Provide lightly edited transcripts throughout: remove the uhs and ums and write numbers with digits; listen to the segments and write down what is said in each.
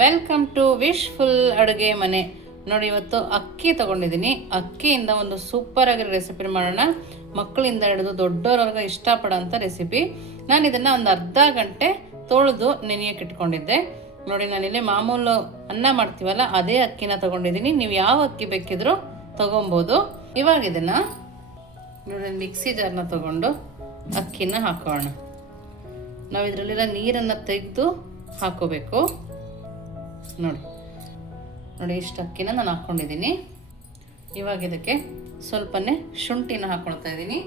Welcome to wishful ಅಡುಗೆ ಮನೆ. ನೋಡಿ, ಇವತ್ತು ಅಕ್ಕಿ ತಗೊಂಡಿದ್ದೀನಿ. ಅಕ್ಕಿಯಿಂದ ಒಂದು ಸೂಪರ್ ಆಗಿರೋ ರೆಸಿಪಿ ಮಾಡೋಣ. ಮಕ್ಕಳಿಂದ ಹಿಡಿದು ದೊಡ್ಡವರವರೆಗೆ ಇಷ್ಟಪಡೋಂಥ ರೆಸಿಪಿ. ನಾನು ಇದನ್ನು ಒಂದು ಅರ್ಧ ಗಂಟೆ ತೊಳೆದು ನೆನೆಯಕ್ಕೆ ಇಟ್ಕೊಂಡಿದ್ದೆ. ನೋಡಿ, ನಾನಿಲ್ಲಿ ಮಾಮೂಲು ಅನ್ನ ಮಾಡ್ತೀವಲ್ಲ ಅದೇ ಅಕ್ಕಿನ ತಗೊಂಡಿದ್ದೀನಿ. ನೀವು ಯಾವ ಅಕ್ಕಿ ಬೇಕಿದ್ರೂ ತಗೊಬೋದು. ಇವಾಗ ಇದನ್ನು ನೋಡಿ ಮಿಕ್ಸಿ ಜಾರ್ನ ತಗೊಂಡು ಅಕ್ಕಿನ ಹಾಕೋಣ. ನಾವು ಇದರಲ್ಲಿರೋ ನೀರನ್ನು ತೆಗೆದು ಹಾಕೋಬೇಕು. ನೋಡಿ ಇಷ್ಟು ಅಕ್ಕಿನ ನಾನು ಹಾಕ್ಕೊಂಡಿದ್ದೀನಿ. ಇವಾಗ ಇದಕ್ಕೆ ಸ್ವಲ್ಪನೇ ಶುಂಠಿನ ಹಾಕ್ಕೊಳ್ತಾ ಇದ್ದೀನಿ.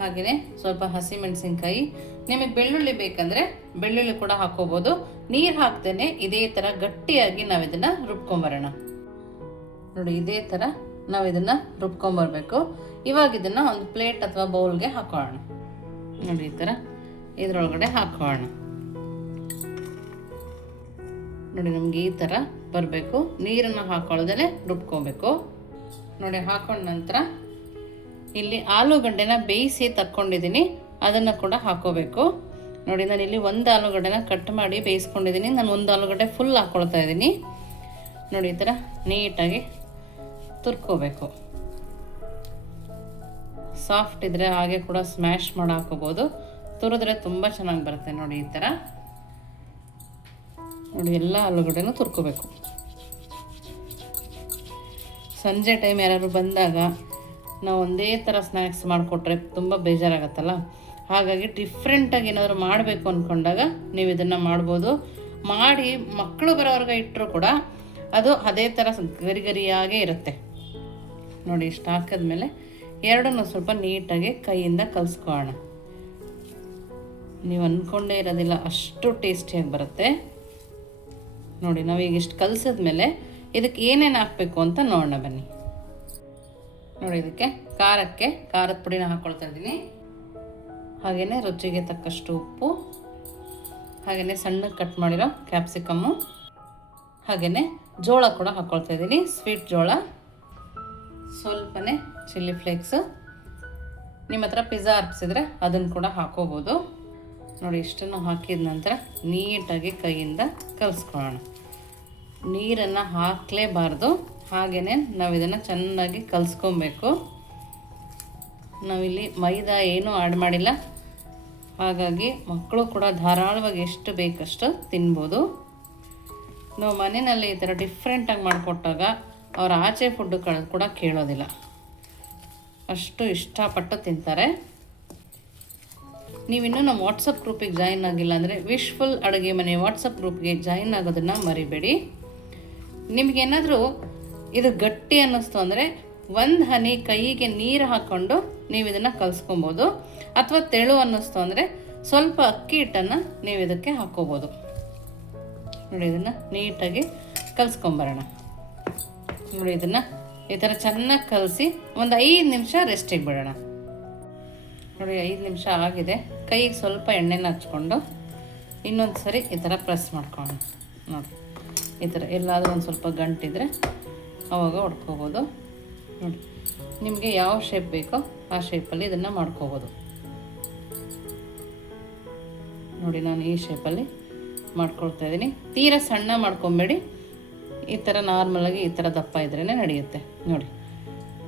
ಹಾಗೆಯೇ ಸ್ವಲ್ಪ ಹಸಿಮೆಣಸಿನ್ಕಾಯಿ. ನಿಮಗೆ ಬೆಳ್ಳುಳ್ಳಿ ಬೇಕಂದರೆ ಬೆಳ್ಳುಳ್ಳಿ ಕೂಡ ಹಾಕೋಬೋದು. ನೀರು ಹಾಕ್ದೇನೆ ಇದೇ ಥರ ಗಟ್ಟಿಯಾಗಿ ನಾವು ಇದನ್ನು ರುಬ್ಕೊಂಬರೋಣ. ನೋಡಿ, ಇದೇ ಥರ ನಾವು ಇದನ್ನು ರುಬ್ಕೊಂಬರ್ಬೇಕು. ಇವಾಗ ಇದನ್ನು ಒಂದು ಪ್ಲೇಟ್ ಅಥವಾ ಬೌಲ್ಗೆ ಹಾಕೋಣ. ನೋಡಿ, ಈ ಥರ ಇದರೊಳಗಡೆ ಹಾಕೋಣ. ನೋಡಿ, ನಮಗೆ ಈ ಥರ ಬರಬೇಕು. ನೀರನ್ನು ಹಾಕೊಳ್ಳೋದೇ ರುಬ್ಕೊಬೇಕು. ನೋಡಿ, ಹಾಕೊಂಡ ನಂತರ ಇಲ್ಲಿ ಆಲೂಗಡ್ಡೆನ ಬೇಯಿಸಿ ತಕ್ಕೊಂಡಿದ್ದೀನಿ, ಅದನ್ನು ಕೂಡ ಹಾಕೋಬೇಕು. ನೋಡಿ, ನಾನು ಇಲ್ಲಿ ಒಂದು ಆಲೂಗಡ್ಡೆನ ಕಟ್ ಮಾಡಿ ಬೇಯಿಸ್ಕೊಂಡಿದ್ದೀನಿ. ನಾನು ಒಂದು ಆಲೂಗಡ್ಡೆ ಫುಲ್ ಹಾಕ್ಕೊಳ್ತಾ ಇದ್ದೀನಿ. ನೋಡಿ, ಈ ಥರ ನೀಟಾಗಿ ತುರ್ಕೋಬೇಕು. ಸಾಫ್ಟ್ ಇದ್ದರೆ ಹಾಗೆ ಕೂಡ ಸ್ಮ್ಯಾಶ್ ಮಾಡಿ ಹಾಕೋಬೋದು. ತುರಿದ್ರೆ ತುಂಬ ಚೆನ್ನಾಗಿ ಬರುತ್ತೆ. ನೋಡಿ, ಈ ಥರ ನೋಡಿ ಎಲ್ಲ ಆಲೂಗಡ್ಡೆನೂ ತುರ್ಕೋಬೇಕು. ಸಂಜೆ ಟೈಮ್ ಯಾರಾದ್ರು ಬಂದಾಗ ನಾವು ಒಂದೇ ಥರ ಸ್ನ್ಯಾಕ್ಸ್ ಮಾಡಿಕೊಟ್ರೆ ತುಂಬ ಬೇಜಾರಾಗತ್ತಲ್ಲ. ಹಾಗಾಗಿ ಡಿಫ್ರೆಂಟಾಗಿ ಏನಾದರೂ ಮಾಡಬೇಕು ಅಂದ್ಕೊಂಡಾಗ ನೀವು ಇದನ್ನು ಮಾಡ್ಬೋದು. ಮಾಡಿ ಮಕ್ಕಳು ಬರೋವರೆಗೆ ಇಟ್ಟರು ಕೂಡ ಅದು ಅದೇ ಥರ ಗರಿ ಗರಿಯಾಗೇ ಇರುತ್ತೆ. ನೋಡಿ, ಇಷ್ಟು ಹಾಕಿದ್ಮೇಲೆ ಎರಡನ್ನೂ ಸ್ವಲ್ಪ ನೀಟಾಗಿ ಕೈಯಿಂದ ಕಲಿಸ್ಕೊಳ್ಳೋಣ. ನೀವು ಅಂದ್ಕೊಂಡೇ ಇರೋದಿಲ್ಲ, ಅಷ್ಟು ಟೇಸ್ಟಿಯಾಗಿ ಬರುತ್ತೆ. ನೋಡಿ, ನಾವೀಗ ಇಷ್ಟು ಕಲಿಸಿದ್ಮೇಲೆ ಇದಕ್ಕೆ ಏನೇನು ಹಾಕಬೇಕು ಅಂತ ನೋಡೋಣ ಬನ್ನಿ. ನೋಡಿ, ಇದಕ್ಕೆ ಖಾರದ ಪುಡಿನ ಹಾಕ್ಕೊಳ್ತಾ ಇದ್ದೀನಿ. ಹಾಗೆಯೇ ರುಚಿಗೆ ತಕ್ಕಷ್ಟು ಉಪ್ಪು, ಹಾಗೆಯೇ ಸಣ್ಣಗೆ ಕಟ್ ಮಾಡಿರೋ ಕ್ಯಾಪ್ಸಿಕಮ್ಮು, ಹಾಗೆಯೇ ಜೋಳ ಕೂಡ ಹಾಕ್ಕೊಳ್ತಾ ಇದ್ದೀನಿ, ಸ್ವೀಟ್ ಜೋಳ, ಸ್ವಲ್ಪನೇ ಚಿಲ್ಲಿ ಫ್ಲೇಕ್ಸು. ನಿಮ್ಮ ಹತ್ರ ಪಿಜ್ಜಾ ಅರ್ಪಿಸಿದ್ರೆ ಅದನ್ನು ಕೂಡ ಹಾಕೋಬೋದು. ನೋಡಿ, ಇಷ್ಟನ್ನು ಹಾಕಿದ ನಂತರ ನೀಟಾಗಿ ಕೈಯಿಂದ ಕಲಿಸ್ಕೊಳ್ಳೋಣ. ನೀರನ್ನು ಹಾಕಲೇಬಾರ್ದು. ಹಾಗೆಯೇ ನಾವು ಇದನ್ನು ಚೆನ್ನಾಗಿ ಕಲಿಸ್ಕೊಬೇಕು. ನಾವಿಲ್ಲಿ ಮೈದಾ ಏನೂ ಆ್ಯಡ್ ಮಾಡಿಲ್ಲ, ಹಾಗಾಗಿ ಮಕ್ಕಳು ಕೂಡ ಧಾರಾಳವಾಗಿ ಎಷ್ಟು ಬೇಕಷ್ಟು ತಿನ್ಬೋದು. ನಾವು ಮನೆಯಲ್ಲಿ ಈ ಥರ ಡಿಫ್ರೆಂಟಾಗಿ ಮಾಡಿಕೊಟ್ಟಾಗ ಅವ್ರ ಆಚೆ ಫುಡ್ಡು ಕೂಡ ಕೇಳೋದಿಲ್ಲ, ಅಷ್ಟು ಇಷ್ಟಪಟ್ಟು ತಿಂತಾರೆ. ನೀವಿನ್ನೂ ನಮ್ಮ ವಾಟ್ಸಪ್ ಗ್ರೂಪಿಗೆ ಜಾಯಿನ್ ಆಗಿಲ್ಲ ಅಂದರೆ ವಿಶ್ಫುಲ್ ಅಡುಗೆ ಮನೆ ವಾಟ್ಸಪ್ ಗ್ರೂಪ್ಗೆ ಜಾಯಿನ್ ಆಗೋದನ್ನು ಮರಿಬೇಡಿ. ನಿಮಗೇನಾದರೂ ಇದು ಗಟ್ಟಿ ಅನ್ನಿಸ್ತು ಅಂದರೆ ಒಂದು ಹನಿ ಕೈಗೆ ನೀರು ಹಾಕ್ಕೊಂಡು ನೀವು ಇದನ್ನು ಕಲಿಸ್ಕೊಬೋದು. ಅಥವಾ ತೆಳು ಅನ್ನಿಸ್ತು ಅಂದರೆ ಸ್ವಲ್ಪ ಅಕ್ಕಿ ಹಿಟ್ಟನ್ನು ನೀವು ಇದಕ್ಕೆ ಹಾಕ್ಕೋಬೋದು. ನೋಡಿ, ಇದನ್ನು ನೀಟಾಗಿ ಕಲಿಸ್ಕೊಂಬರೋಣ. ನೋಡಿ, ಇದನ್ನು ಈ ಥರ ಚೆನ್ನಾಗಿ ಕಲಸಿ ಒಂದು 5 ನಿಮಿಷ ರೆಸ್ಟಿಗೆ ಬಿಡೋಣ. ನೋಡಿ, 5 ನಿಮಿಷ ಆಗಿದೆ. ಕೈಗೆ ಸ್ವಲ್ಪ ಎಣ್ಣೆನ ಹಚ್ಕೊಂಡು ಇನ್ನೊಂದು ಸರಿ ಈ ಥರ ಪ್ರೆಸ್ ಮಾಡ್ಕೊಳ್ಳೋಣ. ನೋಡಿ, ಈ ಥರ ಎಲ್ಲಾದರೂ ಒಂದು ಸ್ವಲ್ಪ ಗಂಟಿದ್ರೆ ಆವಾಗ ಹೊಡ್ಕೋಬೋದು. ನೋಡಿ, ನಿಮಗೆ ಯಾವ ಶೇಪ್ ಬೇಕೋ ಆ ಶೇಪಲ್ಲಿ ಇದನ್ನು ಮಾಡ್ಕೋಬೋದು. ನೋಡಿ, ನಾನು ಈ ಶೇಪಲ್ಲಿ ಮಾಡ್ಕೊಳ್ತಾ ಇದ್ದೀನಿ. ತೀರಾ ಸಣ್ಣ ಮಾಡ್ಕೊಬೇಡಿ, ಈ ಥರ ನಾರ್ಮಲಾಗಿ ಈ ಥರ ದಪ್ಪ ಇದ್ರೇ ನಡೆಯುತ್ತೆ. ನೋಡಿ,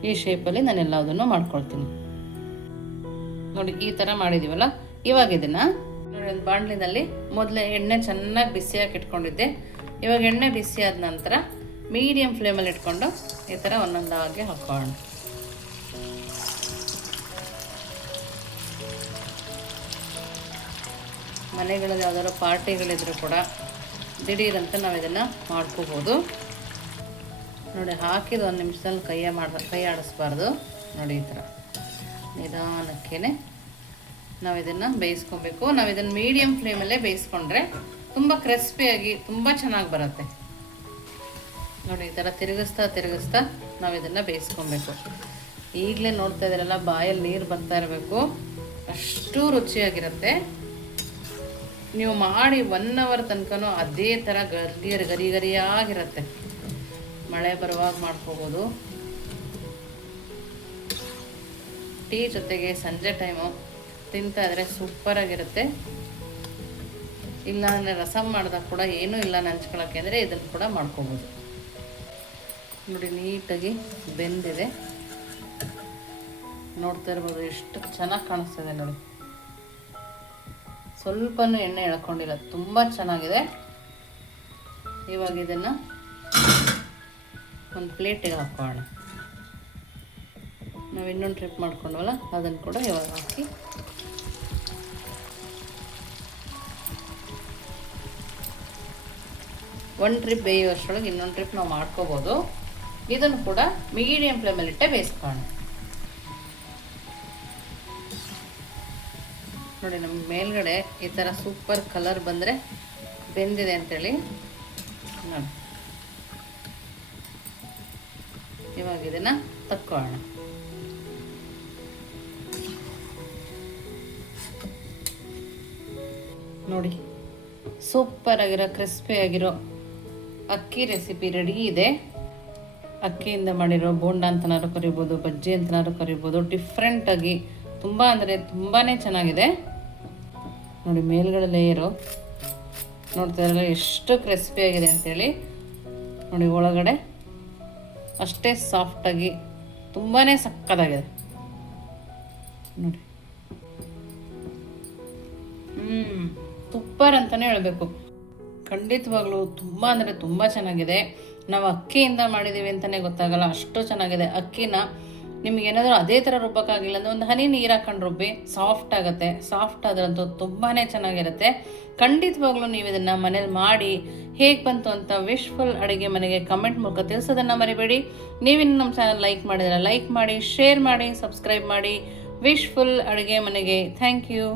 ಈ ಶೇಪಲ್ಲಿ ನಾನು ಎಲ್ಲದನ್ನು ಮಾಡ್ಕೊಳ್ತೀನಿ. ನೋಡಿ, ಈ ಥರ ಮಾಡಿದ್ದೀವಲ್ಲ. ಇವಾಗ ಇದನ್ನು ನೋಡಿ ಒಂದು ಬಾಣಲಿನಲ್ಲಿ ಮೊದಲೇ ಎಣ್ಣೆ ಚೆನ್ನಾಗಿ ಬಿಸಿಯಾಗಿ ಇಟ್ಕೊಂಡಿದ್ದೆ. ಇವಾಗ ಎಣ್ಣೆ ಬಿಸಿ ಆದ ನಂತರ ಮೀಡಿಯಮ್ ಫ್ಲೇಮಲ್ಲಿ ಇಟ್ಕೊಂಡು ಈ ಥರ ಒಂದೊಂದಾಗಿ ಹಾಕೋಣ. ಮನೆಗಳಲ್ಲಿ ಯಾವ್ದಾದ್ರು ಪಾರ್ಟಿಗಳಿದ್ರು ಕೂಡ ದಿಢೀರಂತ ನಾವು ಇದನ್ನು ಮಾಡ್ಕೋಬೋದು. ನೋಡಿ, ಹಾಕಿದ 1 ನಿಮಿಷದಲ್ಲಿ ಕೈ ಆಡಿಸ್ಬಾರ್ದು. ನೋಡಿ, ಈ ಥರ ನಿಧಾನಕ್ಕೇ ನಾವು ಇದನ್ನು ಬೇಯಿಸ್ಕೊಬೇಕು. ನಾವು ಇದನ್ನು ಮೀಡಿಯಮ್ ಫ್ಲೇಮಲ್ಲೇ ಬೇಯಿಸ್ಕೊಂಡ್ರೆ ತುಂಬ ಕ್ರಿಸ್ಪಿಯಾಗಿ ತುಂಬ ಚೆನ್ನಾಗಿ ಬರುತ್ತೆ. ನೋಡಿ, ಈ ಥರ ತಿರುಗಿಸ್ತಾ ನಾವು ಇದನ್ನು ಬೇಯಿಸ್ಕೊಬೇಕು. ಈಗಲೇ ನೋಡ್ತಾ ಇದ್ದೀರಲ್ಲ, ಬಾಯಲ್ಲಿ ನೀರು ಬರ್ತಾ ಇರಬೇಕು, ಅಷ್ಟು ರುಚಿಯಾಗಿರುತ್ತೆ. ನೀವು ಮಾಡಿ 1 ಅವರ್ ತನಕನೂ ಅದೇ ಥರ ಗರಿಯಾಗಿರುತ್ತೆ. ಮಳೆ ಬರುವಾಗ ಮಾಡ್ಕೋಬೋದು. ಟೀ ಜೊತೆಗೆ ಸಂಜೆ ಟೈಮು ತಿಂತಾ ಇದ್ರೆ ಸೂಪರಾಗಿರುತ್ತೆ. ಇಲ್ಲ ಅಂದರೆ ರಸಮ್ ಮಾಡಿದಾಗ ಕೂಡ ಏನೂ ಇಲ್ಲ ನೆಂಚ್ಕೊಳ್ಳೋಕ್ಕೆ ಅಂದರೆ ಇದನ್ನು ಕೂಡ ಮಾಡ್ಕೊಬೋದು. ನೋಡಿ ನೀಟಾಗಿ ಬೆಂದಿದೆ, ನೋಡ್ತಾ ಇರ್ಬೋದು ಎಷ್ಟು ಚೆನ್ನಾಗಿ ಕಾಣಿಸ್ತಿದೆ ನೋಡಿ. ಸ್ವಲ್ಪನೂ ಎಣ್ಣೆ ಎಳ್ಕೊಂಡಿಲ್ಲ, ತುಂಬ ಚೆನ್ನಾಗಿದೆ. ಇವಾಗ ಇದನ್ನು ಒಂದು ಪ್ಲೇಟಿಗೆ ಹಾಕೋಣ. ನಾವು ಇನ್ನೊಂದು ಟ್ರಿಪ್ ಮಾಡ್ಕೊಂಡ್ವಲ್ಲ ಅದನ್ನು ಕೂಡ ಇವಾಗ ಹಾಕಿ ಒಂದು ಟ್ರಿಪ್ ಬೇಯುವಷ್ಟರೊಳಗೆ ಇನ್ನೊಂದು ಟ್ರಿಪ್ ನಾವು ಮಾಡ್ಕೋಬೋದು. ಇದನ್ನು ಕೂಡ ಮೀಡಿಯಂ ಫ್ಲೇಮಲ್ಲಿಟ್ಟೆ ಬೇಯಿಸ್ಕೋಣ. ನೋಡಿ ನಮ್ಮ ಮೇಲ್ಗಡೆ ಈ ಥರ ಸೂಪರ್ ಕಲರ್ ಬಂದರೆ ಬೆಂದಿದೆ ಅಂತೇಳಿ ನೋಡಿ. ಇವಾಗ ಇದನ್ನು ತಕ್ಕೊಳ್ಳೋಣ. ನೋಡಿ ಸೂಪರ್ ಆಗಿರೋ ಕ್ರಿಸ್ಪಿ ಆಗಿರೋ ಅಕ್ಕಿ ರೆಸಿಪಿ ರೆಡಿ ಇದೆ. ಅಕ್ಕಿಯಿಂದ ಮಾಡಿರೋ ಬೋಂಡ ಅಂತನಾದ್ರು ಕರಿಬೋದು, ಬಜ್ಜಿ ಅಂತನಾದ್ರು ಕರಿಬೋದು. ಡಿಫ್ರೆಂಟಾಗಿ ತುಂಬ ಅಂದರೆ ತುಂಬಾ ಚೆನ್ನಾಗಿದೆ. ನೋಡಿ ಮೇಲ್ಗಡೆ ಲೇಯರು ನೋಡ್ತಾ ಇರಲ್ಲ ಎಷ್ಟು ಕ್ರಿಸ್ಪಿ ಆಗಿದೆ ಅಂತೇಳಿ. ನೋಡಿ ಒಳಗಡೆ ಅಷ್ಟೇ ಸಾಫ್ಟಾಗಿ ತುಂಬಾ ಸಕ್ಕತ್ತಾಗಿದೆ ನೋಡಿ. ಸೂಪರ್ ಅಂತಲೇ ಹೇಳಬೇಕು. ಖಂಡಿತವಾಗ್ಲೂ ತುಂಬ ಅಂದರೆ ತುಂಬ ಚೆನ್ನಾಗಿದೆ. ನಾವು ಅಕ್ಕಿಯಿಂದ ಮಾಡಿದ್ದೀವಿ ಅಂತಲೇ ಗೊತ್ತಾಗಲ್ಲ, ಅಷ್ಟು ಚೆನ್ನಾಗಿದೆ. ಅಕ್ಕಿನ ನಿಮಗೇನಾದರೂ ಅದೇ ಥರ ರುಬ್ಬಕ್ಕಾಗಿಲ್ಲ ಅಂದರೆ ಒಂದು ಹನಿ ನೀರು ಹಾಕೊಂಡು ರುಬ್ಬಿ ಸಾಫ್ಟ್ ಆಗುತ್ತೆ. ಸಾಫ್ಟ್ ಆದ್ರಂತೂ ತುಂಬಾ ಚೆನ್ನಾಗಿರುತ್ತೆ. ಖಂಡಿತವಾಗ್ಲೂ ನೀವು ಇದನ್ನು ಮನೇಲಿ ಮಾಡಿ ಹೇಗೆ ಬಂತು ಅಂತ ವಿಶ್ಫುಲ್ ಅಡುಗೆ ಮನೆಗೆ ಕಮೆಂಟ್ ಮೂಲಕ ತಿಳಿಸೋದನ್ನು ಮರಿಬೇಡಿ. ನೀವಿನ್ನು ನಮ್ಮ ಚಾನಲ್ ಲೈಕ್ ಮಾಡಿದರೆ ಲೈಕ್ ಮಾಡಿ, ಶೇರ್ ಮಾಡಿ, ಸಬ್ಸ್ಕ್ರೈಬ್ ಮಾಡಿ. ವಿಶ್ಫುಲ್ ಅಡುಗೆ ಮನೆಗೆ ಥ್ಯಾಂಕ್ ಯು.